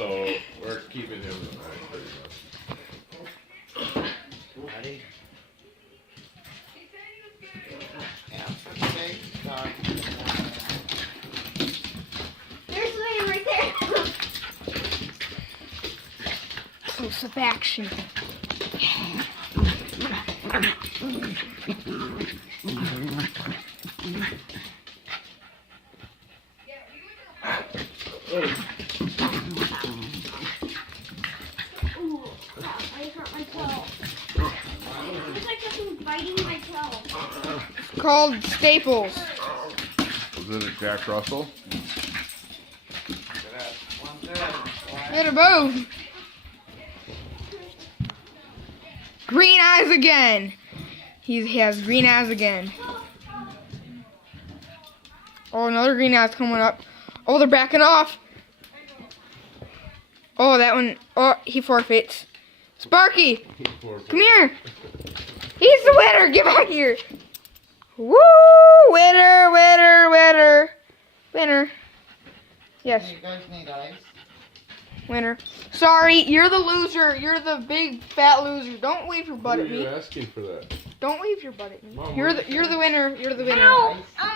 so we're keeping him pretty much. Ready? There's Liam right there. Close up action. Ooh, I hurt my toe. Looks like something's biting my toe. It's called Staples. Was it a Jack Russell? Hit her both. Green eyes again. He has green eyes again. Oh, another green eye's coming up. Oh, they're backing off. Oh, that one. Oh, he forfeits. Sparky, come here. He's the winner. Get back here. Woo! Winner, winner, winner. Winner. Yes. You guys need ice? Winner. Sorry, you're the loser. You're the big fat loser. Don't wave your butt Why are at me. you asking for that? Don't wave your butt at me. Mom, You're the winner. You're the winner. Ow! Oh my